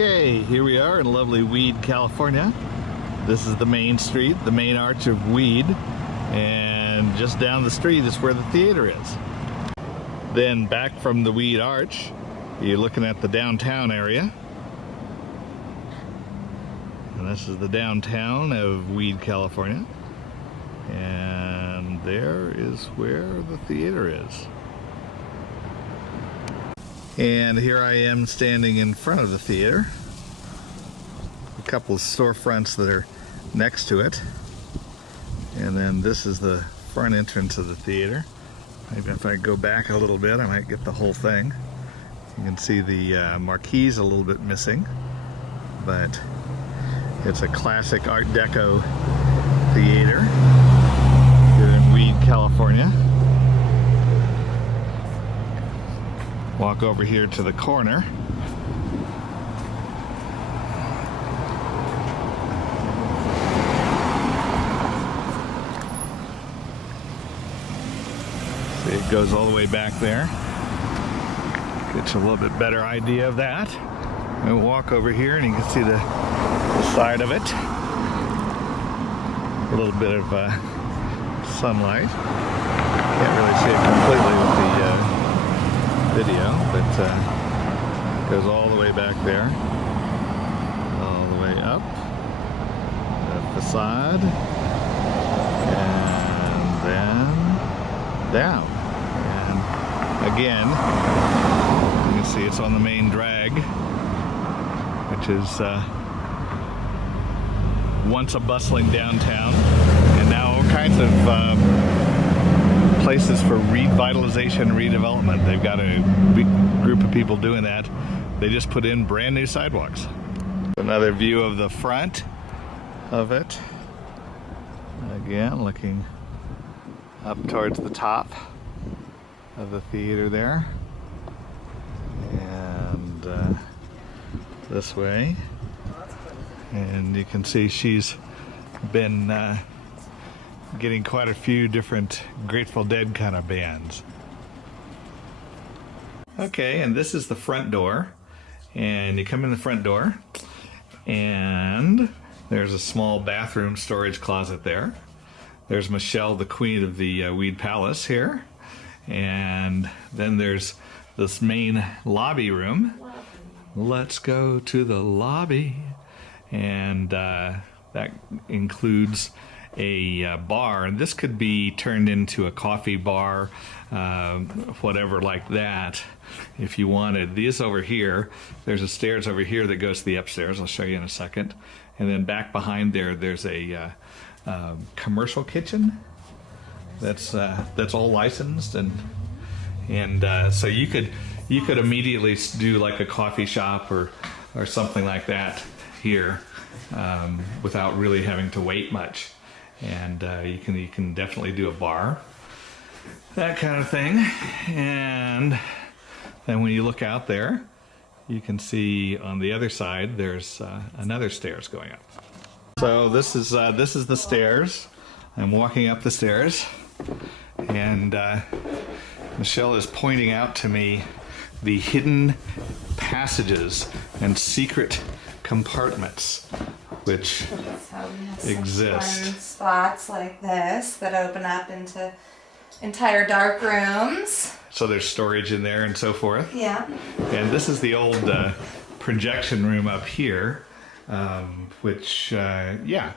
Okay, here we are in lovely Weed, California. This is the main street, the main arch of Weed, and just down the street is where the theater is. Then back from the Weed Arch, you're looking at the downtown area. And this is the downtown of Weed, California. And there is where the theater is. And here I am standing in front of the theater. A couple of storefronts that are next to it. And then this is the front entrance of the theater. Maybe if I go back a little bit, I might get the whole thing. You can see the marquees a little bit missing, but it's a classic Art Deco theater here in Weed, California. Walk over here to the corner. See, it goes all the way back there. Gets a little bit better idea of that. And walk over here and you can see the side of it. A little bit of sunlight. Can't really see it completely with the video, but it goes all the way back there, all the way up the facade, and then down. And again, you can see it's on the main drag, which is once a bustling downtown, and now all kinds of places for revitalization and redevelopment. They've got a big group of people doing that. They just put in brand new sidewalks. Another view of the front of it. Again, looking up towards the top of the theater there. And this way. And you can see she's been getting quite a few different Grateful Dead kind of bands. Okay, and this is the front door. And you come in the front door, and there's a small bathroom storage closet there. There's Michelle, the queen of the Weed Palace here. And then there's this main lobby room. Let's go to the lobby. And that includes a bar, and this could be turned into a coffee bar, whatever like that if you wanted. These over here, there's a stairs over here that goes to the upstairs. I'll show you in a second. And then back behind there's a commercial kitchen that's all licensed, and so you could immediately do like a coffee shop or something like that here without really having to wait much. And you can definitely do a bar, that kind of thing. And then when you look out there, you can see on the other side there's another stairs going up. So this is the stairs. I'm walking up the stairs, and Michelle is pointing out to me the hidden passages and secret compartments which exist. Fun spots like this that open up into entire dark rooms. So there's storage in there and so forth. Yeah. And this is the old projection room up here, which yeah.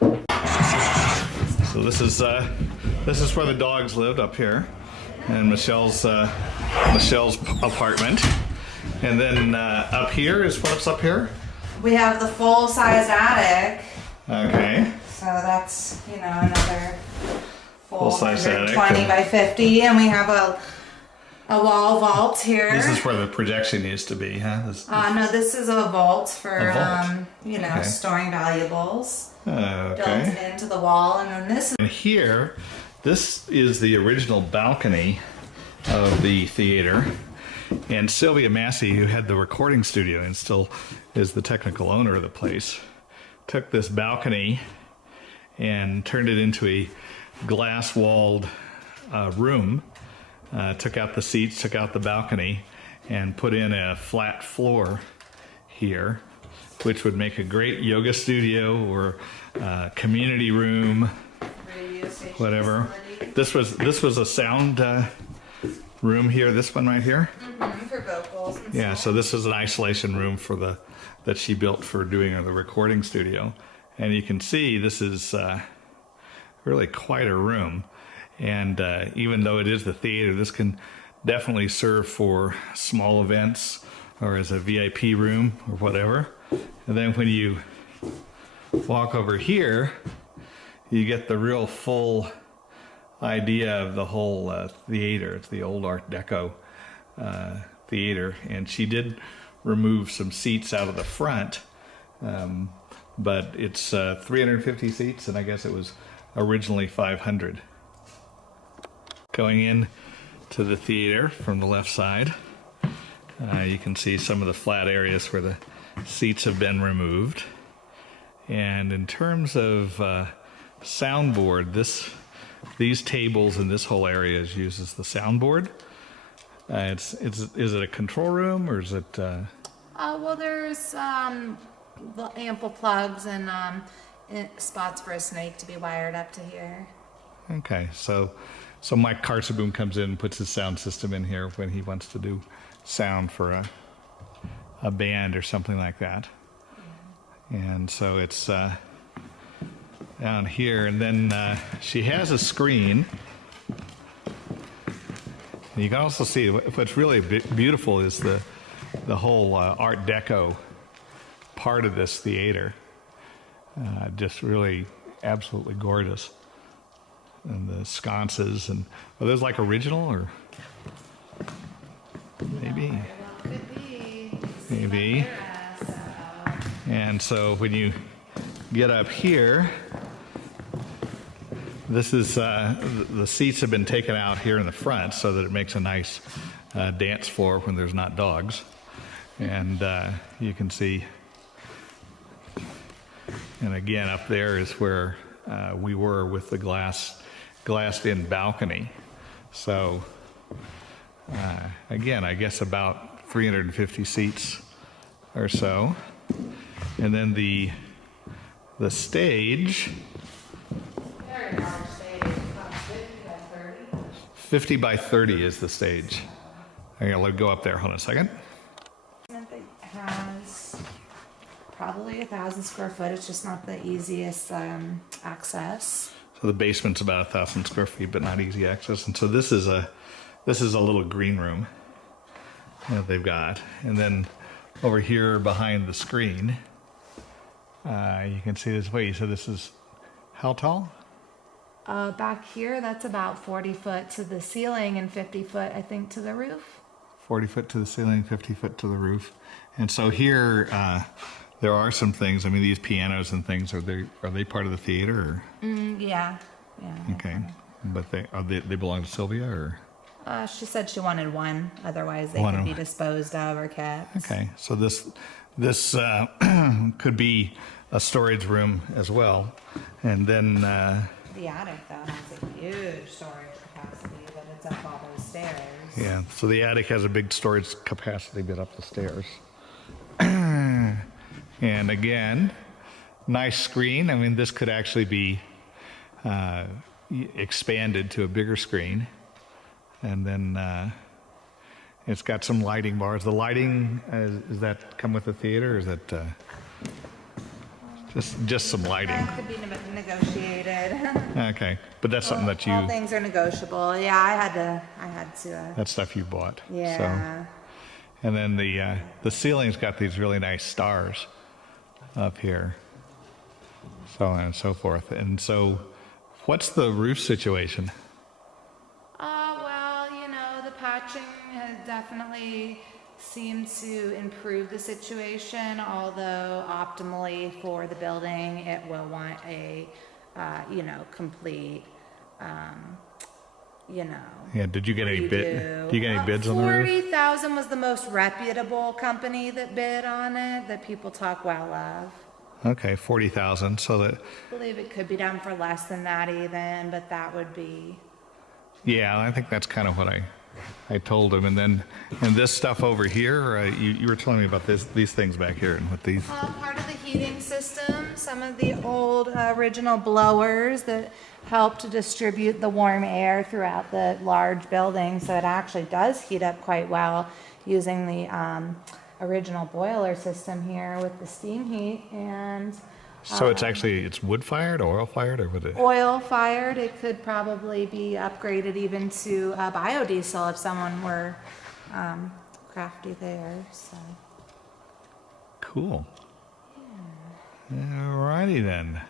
So this is where the dogs lived up here, and Michelle's apartment. And then up here is what's up here? We have the full-size attic. Okay. So that's, another full-size attic. 20 by 50, and we have a wall vault here. This is where the projection used to be, huh? No, this is a vault for, Okay. storing valuables. Okay. Built into the wall, and then this is... And here, this is the original balcony of the theater. And Sylvia Massey, who had the recording studio and still is the technical owner of the place, took this balcony and turned it into a glass-walled room, took out the seats, took out the balcony, and put in a flat floor here, which would make a great yoga studio or community room, Radio station whatever. facility. This was a sound room here. This one right here. For vocals and Yeah. stuff. So this is an isolation room for that she built for doing the recording studio, and you can see this is really quite a room. And even though it is the theater, this can definitely serve for small events or as a VIP room or whatever. And then when you walk over here, you get the real full idea of the whole theater. It's the old Art Deco theater, and she did remove some seats out of the front, but it's 350 seats, and I guess it was originally 500. Going in to the theater from the left side, you can see some of the flat areas where the seats have been removed. And in terms of soundboard, these tables and this whole area uses the soundboard. Is it a control room or is it? Well, there's the ample plugs and spots for a snake to be wired up to here. Okay, so Mike Karsaboom comes in and puts his sound system in here when he wants to do sound for a band or something like that. And so it's down here, and then she has a screen. And you can also see what's really beautiful is the whole Art Deco part of this theater. Just really absolutely gorgeous. And the sconces, and are those like original or maybe? Could be. Maybe. And so when you get up here, this is the seats have been taken out here in the front so that it makes a nice dance floor when there's not dogs. And you can see, and again up there is where we were with the glassed-in balcony. So again, I guess about 350 seats or so. And then the stage, Very large stage, about 50 by 30. 50 by 30 is the stage. I gotta go up there. Hold on a second. It has probably 1,000 square foot. It's just not the easiest access. So the basement's about 1,000 square feet, but not easy access. And so this is a little green room that they've got. And then over here behind the screen, you can see this. Wait, so this is how tall? Back here, that's about 40 foot to the ceiling and 50 foot, I think, to the roof. 40 foot to the ceiling, 50 foot to the roof. And so here, there are some things. I mean, these pianos and things, are they part of the theater? Or? Yeah. Okay. But they belong to Sylvia, or? She said she wanted one, otherwise they One could of- be disposed of or kept. Okay. So this could be a storage room as well. And then, The attic, though, has a huge storage capacity, but it's up all those stairs. yeah, so the attic has a big storage capacity bit up the stairs. And again, nice screen. I mean, this could actually be expanded to a bigger screen. And then it's got some lighting bars. The lighting, does that come with the theater, or is that just some lighting? That could be negotiated. Okay, but that's something that All you, things are negotiable. Yeah, I had to. that's stuff you bought. Yeah. So, and then the ceiling's got these really nice stars up here, so on and so forth. And so, what's the roof situation? Well, the patching has definitely seemed to improve the situation, although optimally for the building, it will want a, complete, Yeah, did you get any redo. Do you get any bids on the roof? 40,000 was the most reputable company that bid on it, that people talk well of. Okay, 40,000. So that, I believe it could be done for less than that even, but that would be, yeah, I think that's kind of what I I told him, and this stuff over here, you were telling me about these things back here, and what these. Part of the heating system, some of the old original blowers that help to distribute the warm air throughout the large building, so it actually does heat up quite well using the original boiler system here with the steam heat. And So it's wood fired, oil fired, or what? oil fired. It could probably be upgraded even to biodiesel if someone were crafty there. So. Cool. Alrighty then.